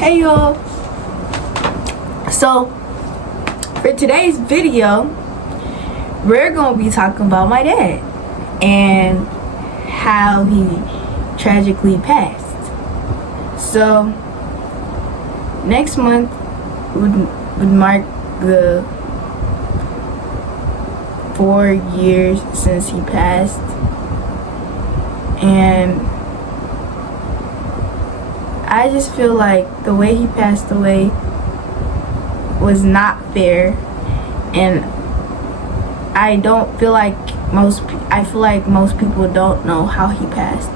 Hey y'all, so for today's video we're gonna be talking about my dad and how he tragically passed. So next month would mark the 4 years since he passed, and I just feel like the way he passed away was not fair, and I feel like most people don't know how he passed,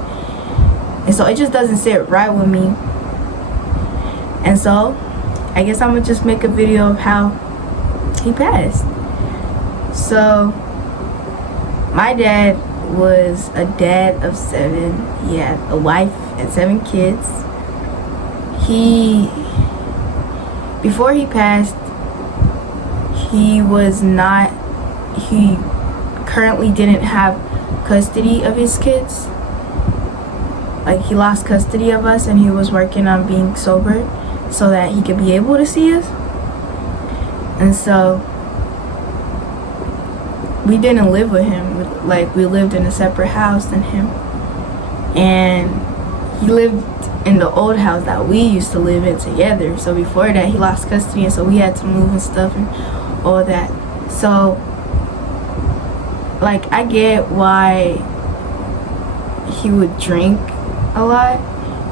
and so it just doesn't sit right with me. And so I guess I'm gonna just make a video of how he passed. So my dad was a dad of 7. He had a wife and 7 kids. Before he passed, he currently didn't have custody of his kids. Like, he lost custody of us, and he was working on being sober so that he could be able to see us. And so we didn't live with him. Like, we lived in a separate house than him, and he lived in the old house that we used to live in together. So before that, he lost custody, and so we had to move and stuff and all that. So like, I get why he would drink a lot,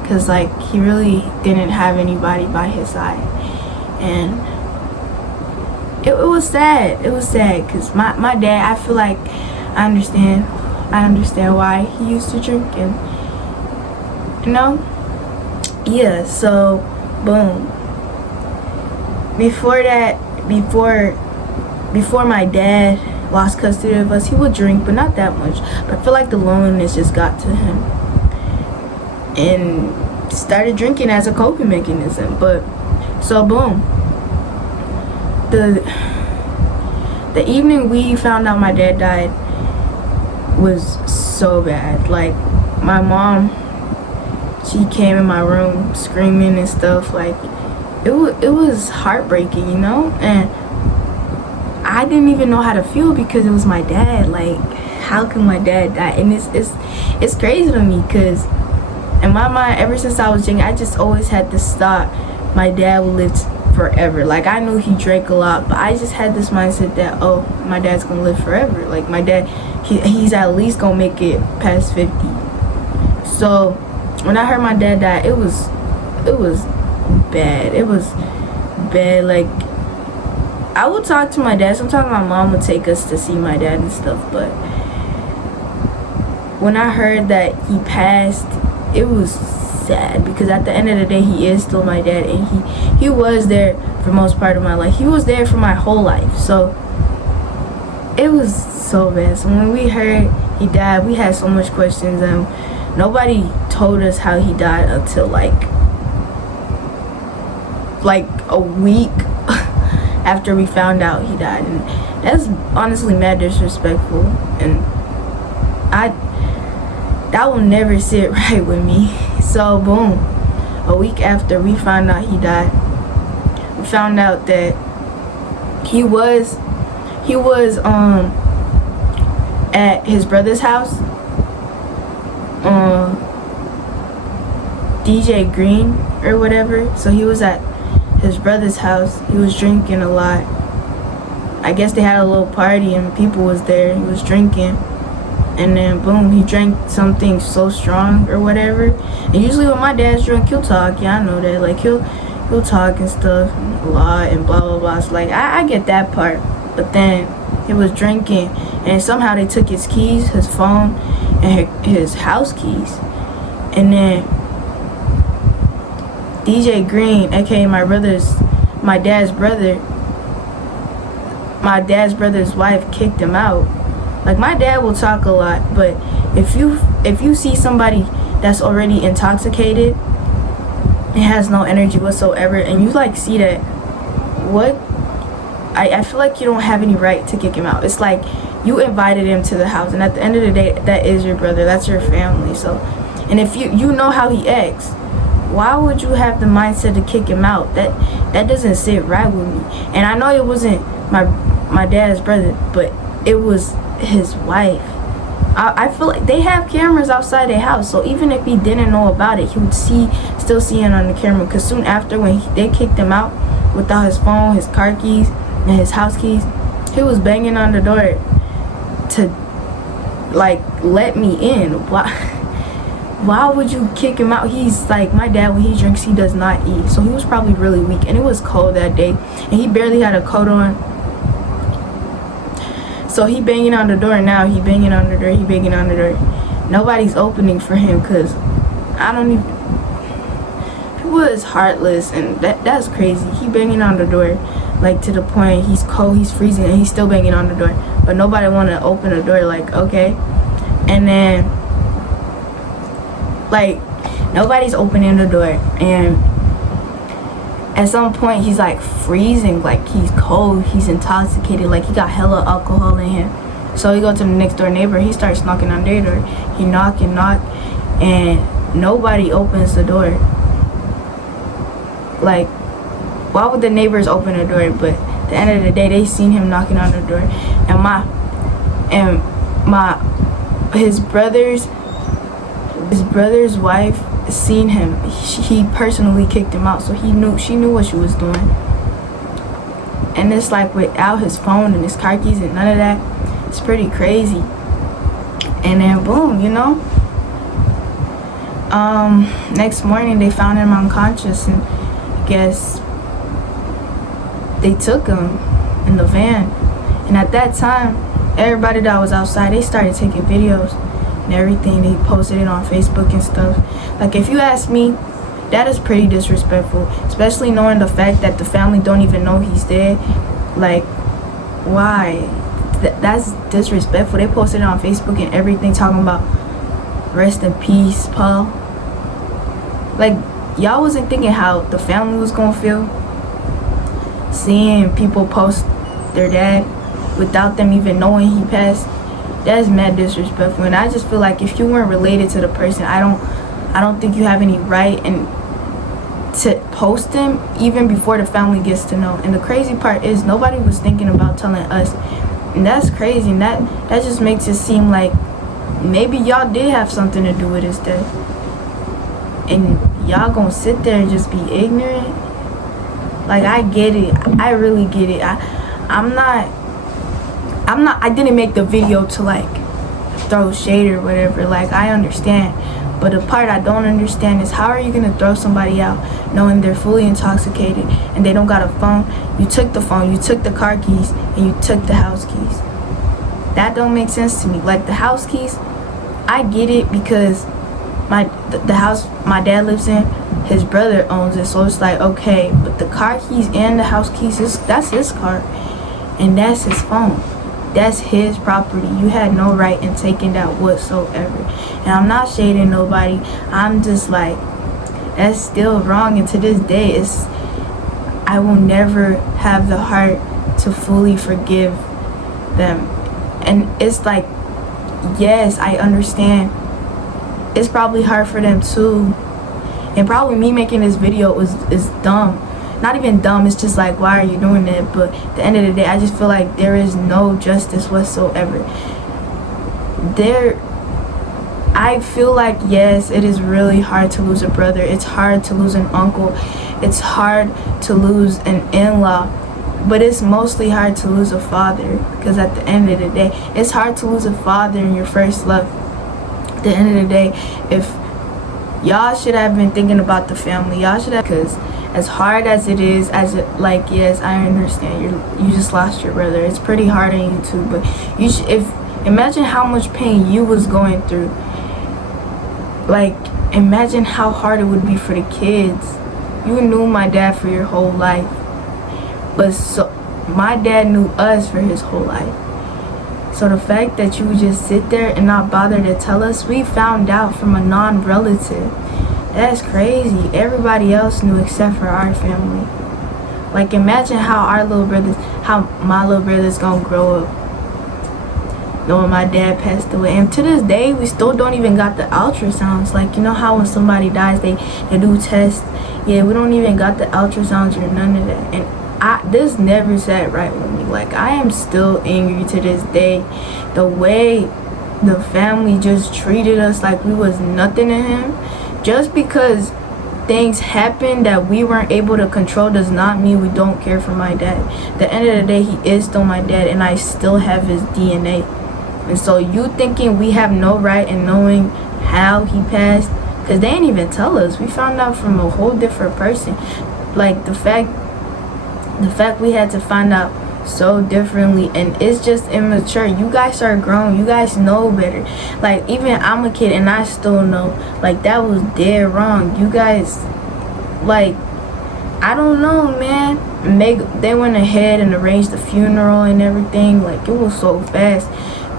because like, he really didn't have anybody by his side, and it was sad. It was sad because my dad, I feel like I understand why he used to drink, and yeah. So boom, before my dad lost custody of us, he would drink, but not that much. But I feel like the loneliness just got to him and started drinking as a coping mechanism. But so boom, the evening we found out my dad died was so bad. Like, my mom, she came in my room screaming and stuff. Like, it was heartbreaking, and I didn't even know how to feel because it was my dad. Like, how can my dad die? And it's crazy to me, because in my mind, ever since I was young, I just always had this thought my dad would live forever. Like, I knew he drank a lot, but I just had this mindset that, oh, my dad's gonna live forever. Like, my dad, he's at least gonna make it past 50. So when I heard my dad die, it was bad. It was bad. Like, I would talk to my dad. Sometimes my mom would take us to see my dad and stuff, but when I heard that he passed, it was sad, because at the end of the day, he is still my dad, and he was there for most part of my life. He was there for my whole life. So it was so bad. So when we heard he died, we had so much questions, and nobody told us how he died until like a week after we found out he died. And that's honestly mad disrespectful, and that will never sit right with me. So boom, a week after we found out he died, we found out that he was at his brother's house, DJ Green or whatever. So he was at his brother's house. He was drinking a lot. I guess they had a little party and people was there. He was drinking, and then boom, he drank something so strong or whatever. And usually when my dad's drunk, he'll talk. Yeah, I know that. Like, he'll talk and stuff a lot and blah blah blah. So like, I get that part. But then he was drinking, and somehow they took his keys, his phone, and his house keys. And then DJ Green, aka my dad's brother's wife, kicked him out. Like, my dad will talk a lot, but if you see somebody that's already intoxicated and has no energy whatsoever, and you like see that, what? I feel like you don't have any right to kick him out. It's like, you invited him to the house, and at the end of the day, that is your brother, that's your family. So, and if you know how he acts, why would you have the mindset to kick him out? That doesn't sit right with me. And I know it wasn't my dad's brother, but it was his wife. I feel like they have cameras outside their house, so even if he didn't know about it, he would still see it on the camera. Because soon after, when they kicked him out without his phone, his car keys, and his house keys, he was banging on the door to like let me in. Why would you kick him out? He's like, my dad, when he drinks, he does not eat, so he was probably really weak, and it was cold that day, and he barely had a coat on. So he banging on the door now. He banging on the door. Nobody's opening for him because I don't even. People is heartless, and that's crazy. He banging on the door, like to the point he's cold, he's freezing, and he's still banging on the door. But nobody want to open the door. Like, okay, and then like nobody's opening the door, and at some point he's like freezing, like he's cold, he's intoxicated, like he got hella alcohol in him. So he go to the next door neighbor, he starts knocking on their door. He knock, and nobody opens the door. Like, why would the neighbors open the door? But at the end of the day, they seen him knocking on the door, and his brother's wife seen him. He personally kicked him out, so she knew what she was doing. And it's like, without his phone and his car keys and none of that, it's pretty crazy. And then boom, next morning they found him unconscious, and I guess they took him in the van. And at that time, everybody that was outside, they started taking videos and everything. They posted it on Facebook and stuff. Like, if you ask me, that is pretty disrespectful, especially knowing the fact that the family don't even know he's dead. Like, why? That's disrespectful. They posted it on Facebook and everything, talking about rest in peace, Paul. Like, y'all wasn't thinking how the family was gonna feel seeing people post their dad without them even knowing he passed. That's mad disrespectful. And I just feel like if you weren't related to the person, I don't think you have any right to post them even before the family gets to know. And the crazy part is, nobody was thinking about telling us, and that's crazy. And that just makes it seem like maybe y'all did have something to do with his death, and y'all gonna sit there and just be ignorant. Like, I get it, I really get it. I didn't make the video to like throw shade or whatever. Like, I understand, but the part I don't understand is, how are you gonna throw somebody out knowing they're fully intoxicated and they don't got a phone? You took the phone, you took the car keys, and you took the house keys. That don't make sense to me. Like, the house keys, I get it, because the house my dad lives in, his brother owns it, so it's like, okay. But the car keys and the house keys, that's his car, and that's his phone. That's his property. You had no right in taking that whatsoever. And I'm not shading nobody. I'm just like, that's still wrong. And to this day, I will never have the heart to fully forgive them. And it's like, yes, I understand. It's probably hard for them too. And probably me making this video is dumb. Not even dumb, it's just like, why are you doing that? But at the end of the day, I just feel like there is no justice whatsoever. I feel like, yes, it is really hard to lose a brother. It's hard to lose an uncle. It's hard to lose an in-law. But it's mostly hard to lose a father, because at the end of the day, it's hard to lose a father in your first love. At the end of the day, if y'all should have been thinking about the family, y'all should have, because as hard as it is, like, yes, I understand you just lost your brother. It's pretty hard on you too, but imagine how much pain you was going through. Like, imagine how hard it would be for the kids. You knew my dad for your whole life, but my dad knew us for his whole life. So the fact that you would just sit there and not bother to tell us, we found out from a non-relative. That's crazy. Everybody else knew except for our family. Like, imagine how my little brother's gonna grow up. knowing my dad passed away. And to this day, we still don't even got the ultrasounds. Like, you know how when somebody dies, they do tests. Yeah, we don't even got the ultrasounds or none of that. And this never sat right with me. Like, I am still angry to this day. The way the family just treated us like we was nothing to him. Just because things happen that we weren't able to control does not mean we don't care for my dad. At the end of the day, he is still my dad, and I still have his DNA. And so you thinking we have no right in knowing how he passed, because they didn't even tell us. We found out from a whole different person. Like, the fact we had to find out so differently, and it's just immature. You guys are grown, you guys know better. Like, even I'm a kid and I still know, like, that was dead wrong. You guys, like, I don't know, man. They went ahead and arranged the funeral and everything. Like, it was so fast.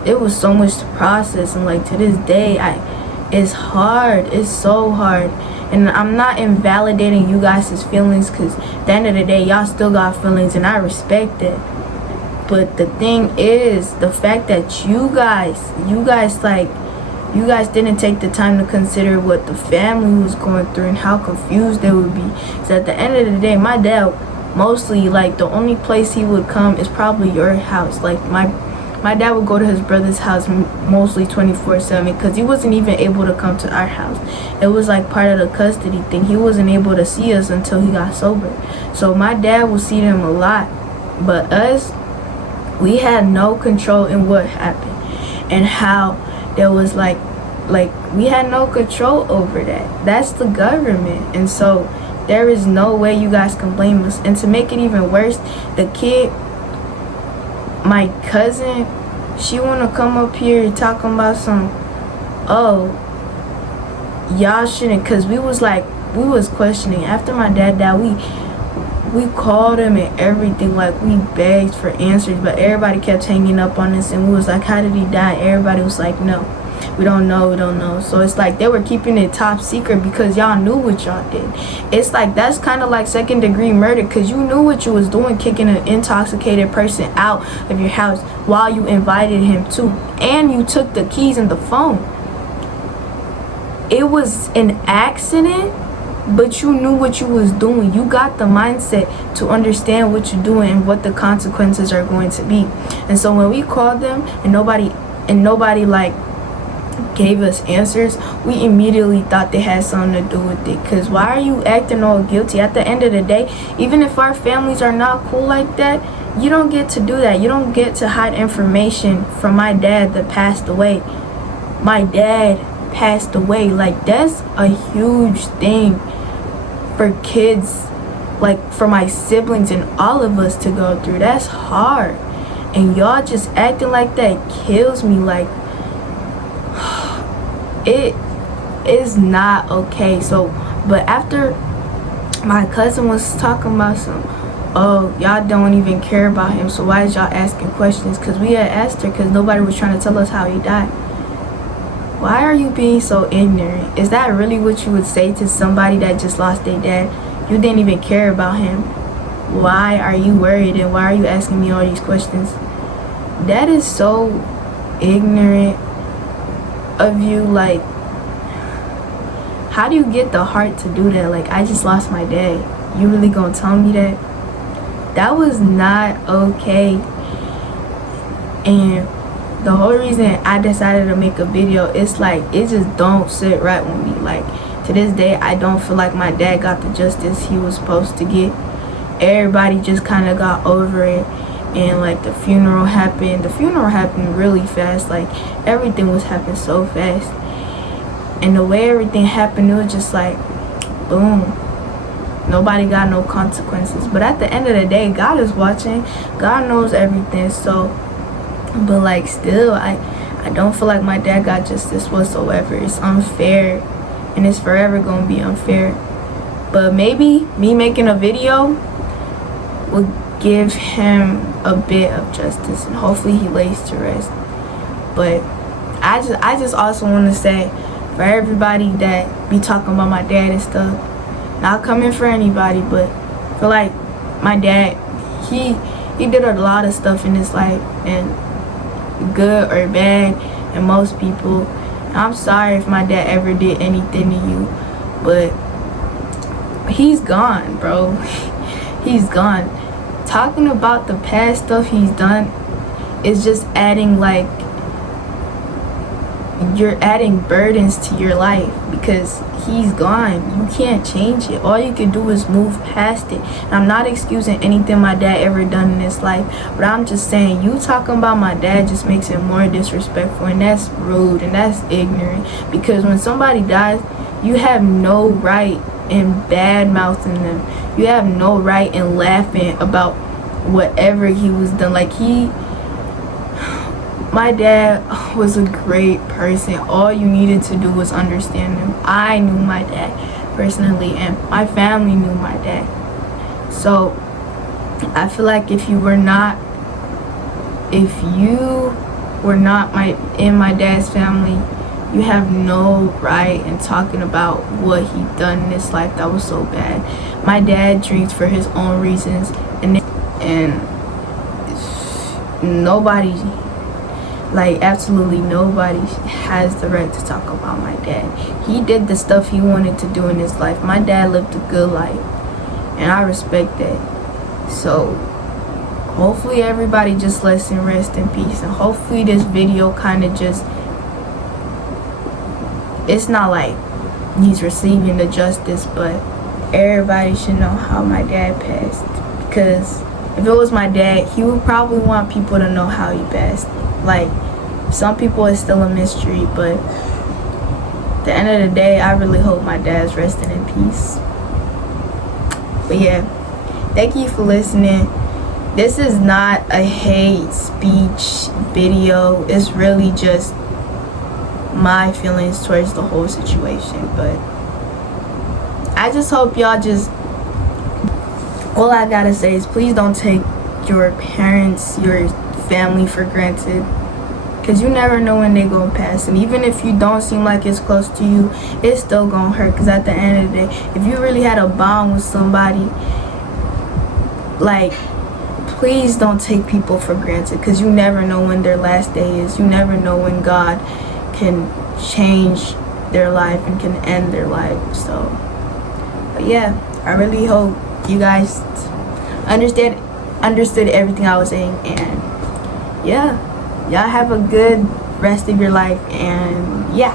It was so much to process, and like, to this day, it's hard. It's so hard. And I'm not invalidating you guys' feelings, because at the end of the day, y'all still got feelings, and I respect it. But the thing is, the fact that you guys didn't take the time to consider what the family was going through and how confused they would be. So at the end of the day, my dad, mostly, like, the only place he would come is probably your house. Like, my dad would go to his brother's house mostly 24/7, because he wasn't even able to come to our house. It was like part of the custody thing. He wasn't able to see us until he got sober. So my dad would see them a lot. But us, we had no control in what happened, and how there was like we had no control over that. That's the government. And so there is no way you guys can blame us. And to make it even worse, the kid, my cousin, she wanna come up here talking about some, oh, y'all shouldn't, because we was questioning after my dad died. We called him and everything, like, we begged for answers, but everybody kept hanging up on us, and we was like, how did he die? Everybody was like, no, we don't know. So it's like they were keeping it top secret because y'all knew what y'all did. It's like, that's kind of like second-degree murder, because you knew what you was doing, kicking an intoxicated person out of your house while you invited him to, and you took the keys and the phone. It was an accident, but you knew what you was doing. You got the mindset to understand what you're doing and what the consequences are going to be. And so when we called them and nobody like gave us answers, we immediately thought they had something to do with it. Because why are you acting all guilty? At the end of the day, even if our families are not cool like that, you don't get to do that. You don't get to hide information from my dad that passed away. My dad passed away. Like, that's a huge thing for kids, like for my siblings and all of us to go through. That's hard. And y'all just acting like that kills me. Like, it is not okay. So, but after my cousin was talking about some, oh, y'all don't even care about him, so why is y'all asking questions? Because we had asked her, because nobody was trying to tell us how he died. Why are you being so ignorant? Is that really what you would say to somebody that just lost their dad? You didn't even care about him. Why are you worried, and why are you asking me all these questions? That is so ignorant of you. Like, how do you get the heart to do that? Like, I just lost my dad. You really gonna tell me that? That was not okay. And the whole reason I decided to make a video, it's like, it just don't sit right with me. Like, to this day, I don't feel like my dad got the justice he was supposed to get. Everybody just kind of got over it. And like, the funeral happened really fast. Like, everything was happening so fast. And the way everything happened, it was just like, boom. Nobody got no consequences. But at the end of the day, God is watching. God knows everything. So, but like, still, I don't feel like my dad got justice whatsoever. It's unfair, and it's forever gonna be unfair. But maybe me making a video will give him a bit of justice, and hopefully he lays to rest. But I just also want to say, for everybody that be talking about my dad and stuff, not coming for anybody, but I feel like my dad, he did a lot of stuff in his life, and good or bad in most people. I'm sorry if my dad ever did anything to you, but he's gone, bro. He's gone. Talking about the past stuff he's done is just adding, like, you're adding burdens to your life, because he's gone. You can't change it. All you can do is move past it. And I'm not excusing anything my dad ever done in his life, but I'm just saying, you talking about my dad just makes it more disrespectful, and that's rude, and that's ignorant. Because when somebody dies, you have no right in bad mouthing them. You have no right in laughing about whatever he was done. Like, my dad was a great person. All you needed to do was understand him. I knew my dad personally, and my family knew my dad. So I feel like if you were not in my dad's family, you have no right in talking about what he done in his life that was so bad. My dad drinks for his own reasons, and nobody, like, absolutely nobody has the right to talk about my dad. He did the stuff he wanted to do in his life. My dad lived a good life, and I respect that. So hopefully everybody just lets him rest in peace, and hopefully this video kind of just, it's not like he's receiving the justice, but everybody should know how my dad passed. Because if it was my dad, he would probably want people to know how he passed. Like, some people, it's still a mystery, but at the end of the day, I really hope my dad's resting in peace. But yeah, thank you for listening. This is not a hate speech video. It's really just my feelings towards the whole situation. But I just hope y'all just, all I gotta say is, please don't take your parents, your family for granted, because you never know when they gonna pass. And even if you don't seem like it's close to you, it's still gonna hurt, because at the end of the day, if you really had a bond with somebody, like, please don't take people for granted, because you never know when their last day is. You never know when God can change their life and can end their life. So, but yeah, I really hope you guys understood everything I was saying, and yeah, y'all have a good rest of your life, and yeah.